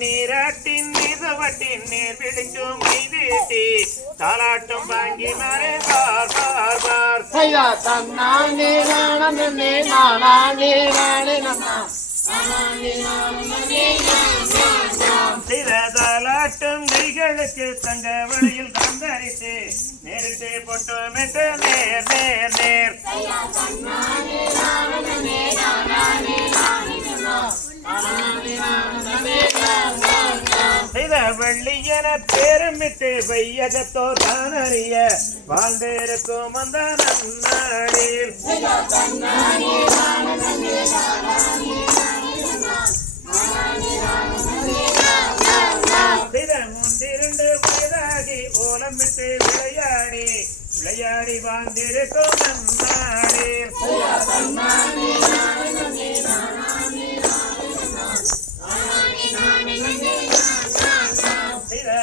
நீராட்டின் நீசவட்டின் நேர் பிடிக்கும் மைதீட்டி தாலாட்டும் வாங்கி மறை பார் பார் பார் தாலாட்டும் கைகளுக்கு தங்க வழியில் தந்தரித்து நேரிட்டு பொட்டுமிட்டு நேர் நேர் நேர். வெள்ளியன பேருமிட்டு வையகத்தோர் தானறிய வாழ்ந்திருக்கும் அந்த நன்னாடில் சில வயதாகி ஓலமிட்டு விளையாடி விளையாடி வாழ்ந்திருக்கும் நம்மா